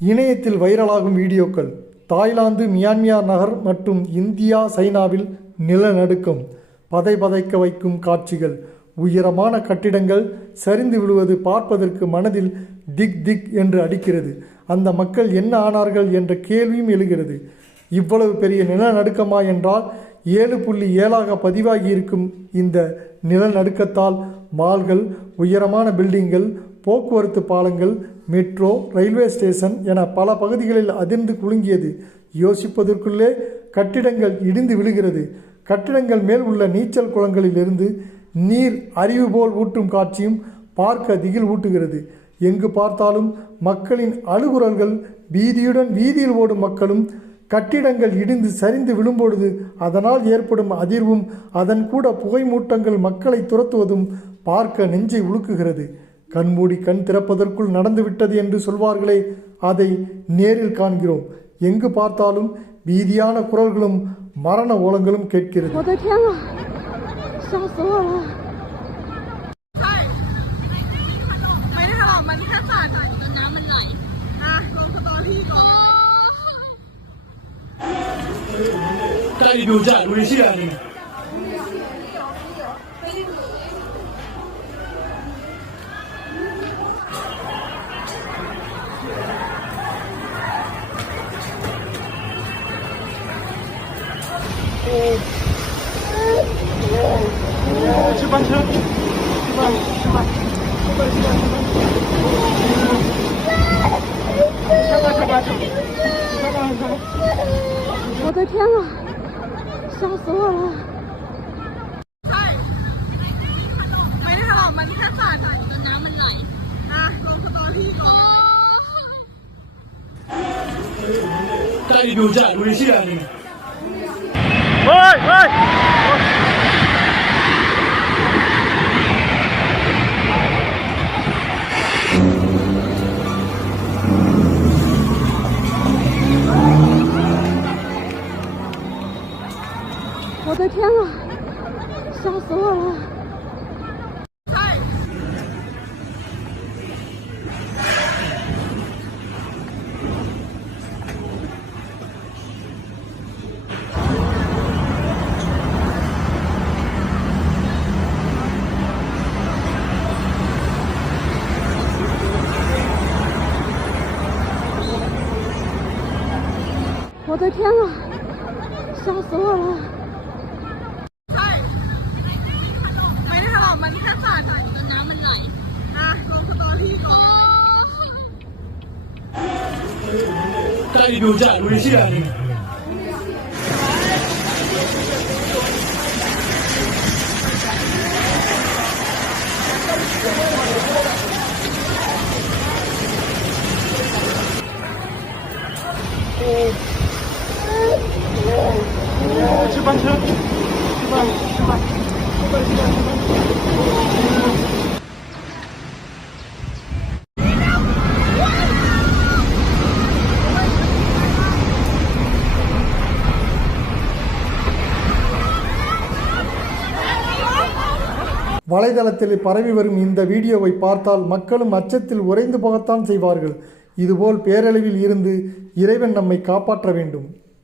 இணையத்தில் வைரலாகும் வீடியோக்கள். Thailand Myanmar நகர் மற்றும் இந்தியா சைனாவில் நிலநடுக்கம். பதைபதைக்க வைக்கும் காட்சிகள். உயரமான கட்டிடங்கள் சரிந்து விழுவது பார்ப்பதற்கு மனதில் திக் திக் என்று அடிக்கிறது. அந்த மக்கள் என்ன ஆனார்கள் என்ற கேள்வியும் எழுகிறது. இவ்வளவு பெரிய நிலநடுக்கமா என்றால் 7.7 பதிவாகி இருக்கும் இந்த நிலநடுக்கத்தால் மால்கள், உயரமான பில்டிங்கள், போக்குவரத்து பாலங்கள், மெட்ரோ, ரயில்வே ஸ்டேஷன் என பல பகுதிகளில் அதிர்ந்து குலுங்கியது. யோசிப்பதற்குள்ளே கட்டிடங்கள் இடிந்து விழுகிறது. கட்டிடங்கள் மேல் உள்ள நீச்சல் குளங்களில் இருந்து நீர் அருவி போல் ஊற்றும் காட்சியும் பார்க்க திகில் ஊட்டுகிறது. எங்கு பார்த்தாலும் மக்களின் அழுகுரல்கள். பீதியுடன் வீதியில் ஓடும் மக்களும். கட்டிடங்கள் இடிந்து சரிந்து விழும்பொழுது அதனால் ஏற்படும் அதிர்வும் அதன் கூட புகை மூட்டங்கள் மக்களை துரத்துவதும் பார்க்க நெஞ்சை உலுக்குகிறது. கண்மூடி கண் திறப்பதற்குள் நடந்துவிட்டது என்று சொல்வார்களே, அதை நேரில் காண்கிறோம். எங்கு பார்த்தாலும் பீதியான குரல்களும் மரண ஓலங்களும் கேட்கிறது.我的天啊，吓死我了！ใช่ไม่ได้ทะเลาะมันแค่สั่นจนน้ำมันไหลลงสตอรี่ก่อนใกล้ดูจ้ะดูเชี่ยนี่เฮ้ย我的天啊，吓死我了！ใช่我的天啊，吓死我了！มันแค่สั่นจนน้ำมันไหลลงสตอรี่ก่อนใกล้ดูจ้ะดูเชี่ยนี่去班车去班வலைதளத்தில் பரவி வரும் இந்த வீடியோவை பார்த்தால் மக்களும் அச்சத்தில் உறைந்து போகத்தான் செய்வார்கள். இதுபோல் பேரழிவில் இருந்து இறைவன் நம்மை காப்பாற்ற வேண்டும்.